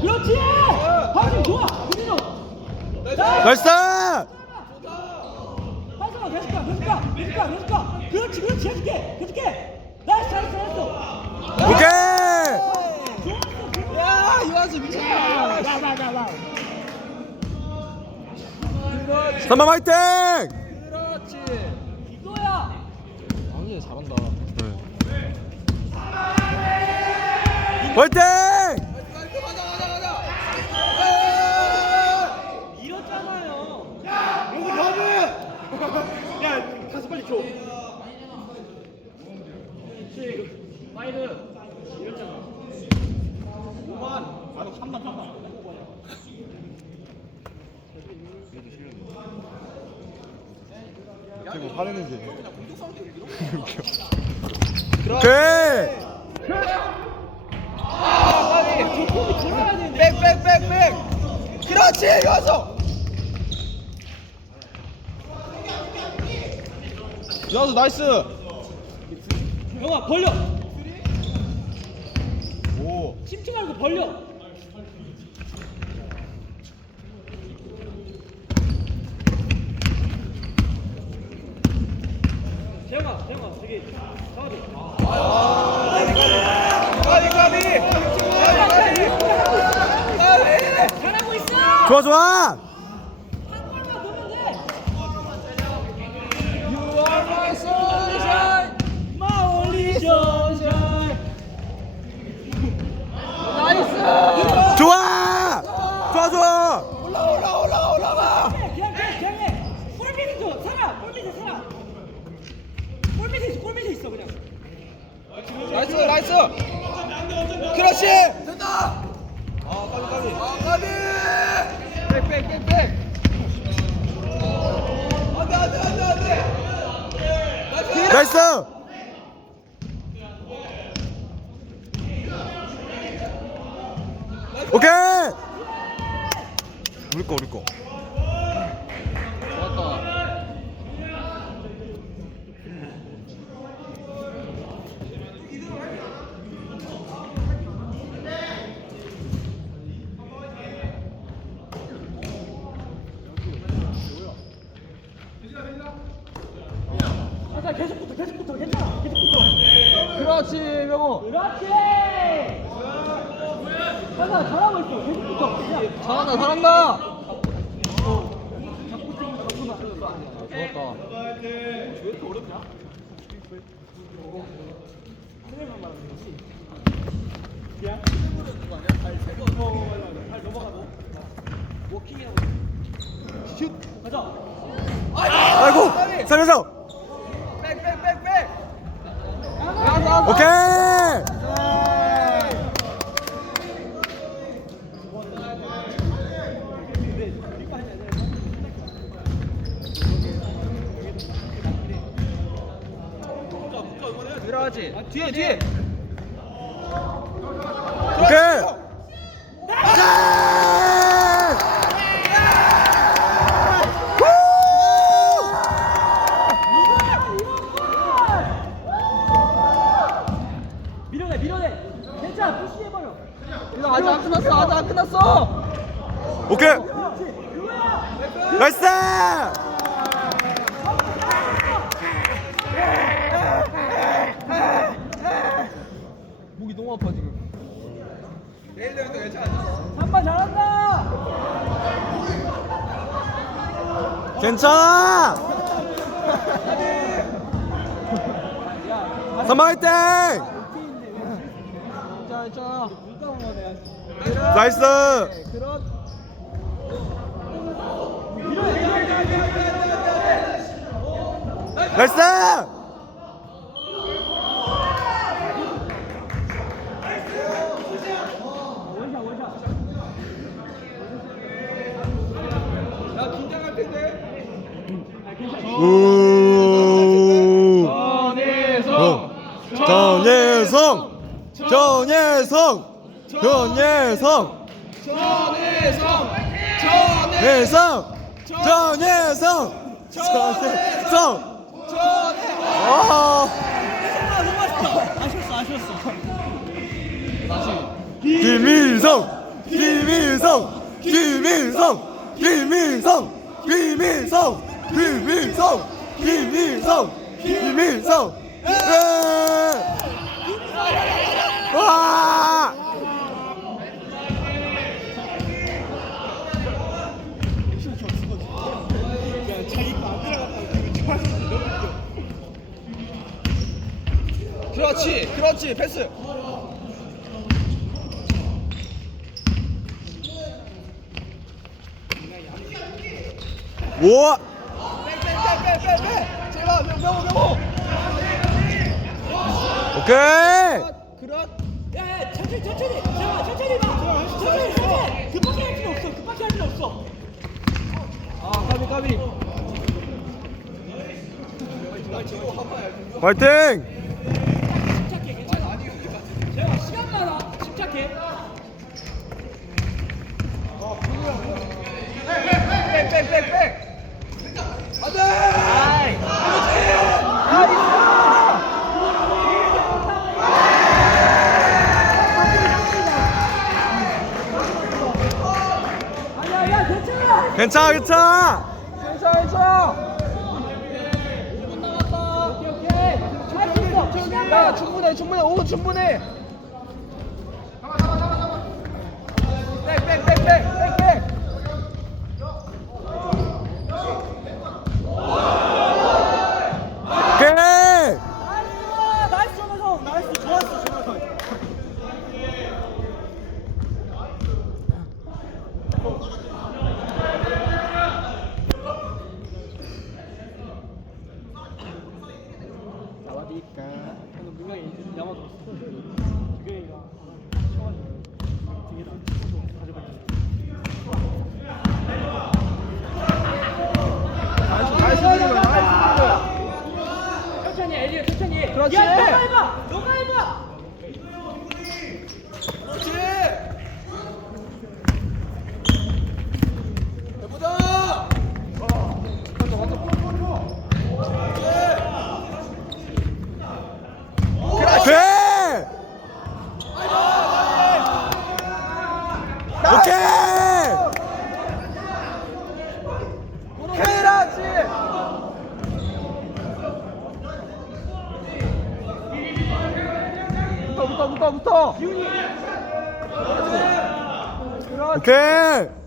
그렇지! 하진 좋아! 민호! 나이스! 하진아 계속 가 계속 가 계속 가 계속 가 그렇지 그렇지 해줄게 해줄게 나이스 잘했어 잘했어 오케이! 좋았어 야 이완수 미쳤다. 나나나나 3번 화이팅! 그렇지. 이거야 왕이 잘한다. 화이팅! 이렇잖아요 여기 가드! 야, 가서 빨리 줘. 파이브 이렇잖아 5만, 아니 3만, 3만. 지금 화내는 게. 오케이! 백백백백. 그렇지 이완수. 이완수 나이스. 영아 벌려 오. 심지 말고 벌려 재영아 재영아 저기 잡아줘 가비 가비. 잘하고 있어 좋아, 좋아! 한 골만 넣으면 돼 You are my sunshine. My only sunshine 나이스. 좋아! 좋아, 좋아! 올라 올라 올라 올라가. 그냥 그냥 그냥 해. 골 밑에 줘 살아 골 밑에 살아 골 밑에 있어 골 밑에 있어 그냥 나이스 나이스. 그렇지. 됐다. 아 까비 까비. 아 까비. 백백백백. 안돼 안돼 안돼 안돼. 나이스! 오케이! 우리 거, 우리 거. 좋았다. 아자 계속 붙어 계속 붙어 괜찮아 계속 붙어 그렇지 명호. 그렇지 하나 잘하고 있어 계속 붙어 그냥 잘한다 잘한다. 좋았다. 가자 아이고! 살려줘! 백백백백. 오케이! 그렇지. 아, 뒤에 뒤에. 오케이! 밀어내 밀어내 괜찮아 푸시해버려 이거 아직 안 끝났어. 아직 안 끝났어. 오케이! 그렇지 그거야 나이스! 목이 너무 아파 지금. 한번 잘한다 괜찮아! 3번 화이팅! 자, 자. 나이스! 그렇. 나이스! 전혜성 전혜성 전혜성 전혜성 아쉬웠어 아쉬웠어 김일성 김일성 김일성 김일성 김일성 김일성 김일성 김일성 그렇지 패스 우와! 빼빼빼빼빼 제발 명호 명호 오케이! 그렇 야야 천천히 천천히 자 천천히 봐 천천히 천천히 급하게 할 필요 없어 급하게 할 필요 없어 아 까비 까비 화이팅! 침착해 괜찮아 재영아 시간 많아 침착해 백백백백 안돼 아이 나이스 아니야 야 괜찮아 괜찮아. 괜찮아! 괜찮아. 오케이 오케이. 할수 있어. 야 충분해 충분해. 오 충분해 붙어 붙어 오케이.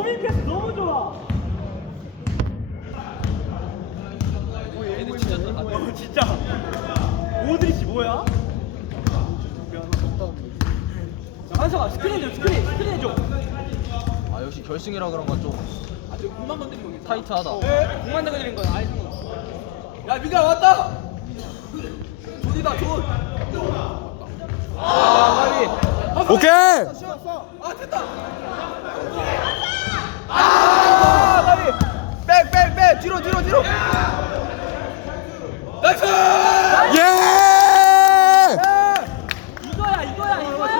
로빈 패스 너무 좋아. 어 진짜. 오드리치 뭐야? 자, 한석아 스크린 줘 스크린 스크린 해줘. 아 역시 결승이라 그런 건좀 아주 공만 건드리면 여기 타이트하다. 공만 건드리는 건 아예 상관없어. 야 민가 왔다! 존이다 존 아, 까비 오케이! 아 됐다 아 까비 뒤로 뒤로 뒤로. 나이스! 예! 이거야 이거야 이거야.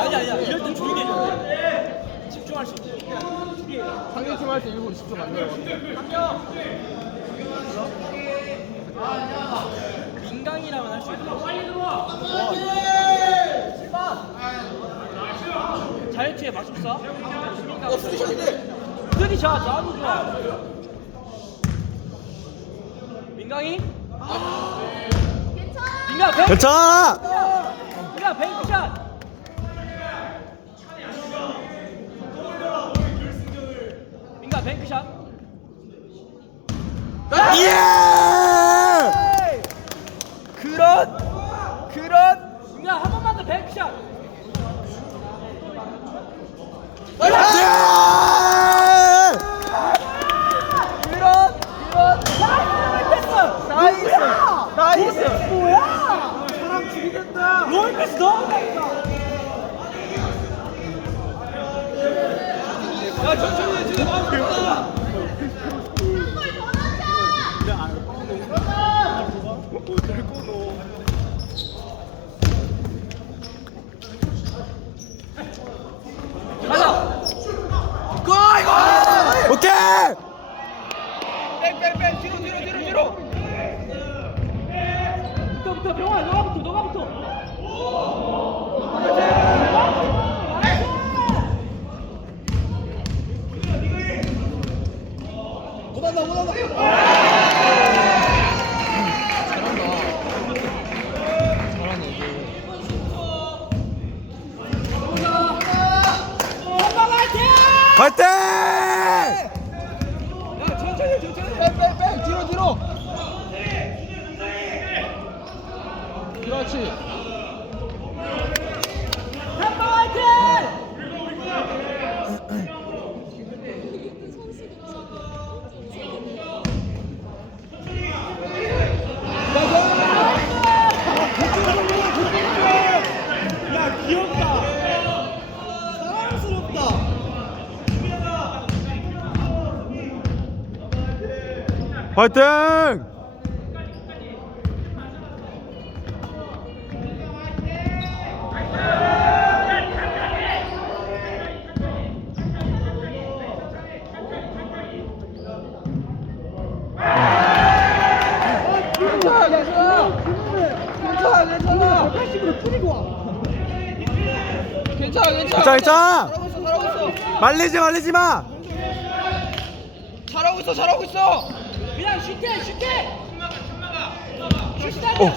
아니 아니야. 이럴 땐 조용히 해줘. 집중할 수 있어 상대팀 할때 일부러 집중 안 해요 민강이라면 할 수 있어. 빨리 들어와. 자유투에 맞춤사? 어 수비샷인데 준이 자, 나도 좋아. 민강이? 아, 괜찮아. 민강 백. 괜찮아. 민강 백샷. 뒤로 뒤로 뒤로 뒤로 붙어 붙어 병환 너가 붙어 너가 붙어. 못한다 못한다 화이팅! 파이팅 야 천천히 천천히 백백백 뒤로 뒤로 그렇지 한방 화이팅! 야 귀엽다 사랑스럽다 파이팅 괜찮아 괜찮아 괜찮아 괜찮아 180으로 줄이고 와. 괜찮아 괜찮아 괜찮아, 괜찮아. 잘하고 있어 잘하고 있어 말리지 말리지 마 잘하고 있어 잘하고 있어 그냥 슛해 슛해. 오.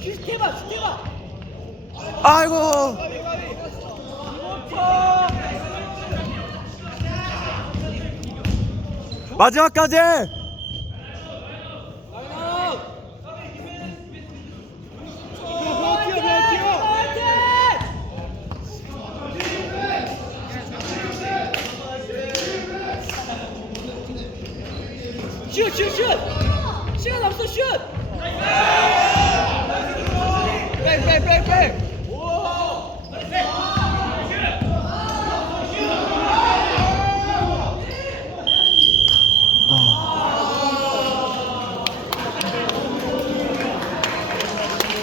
슛해봐 슛해봐. 아이고 마지막까지 슛, 슛, 슛! 시간 없어, 슛! 네. 백, 백, 백, 백!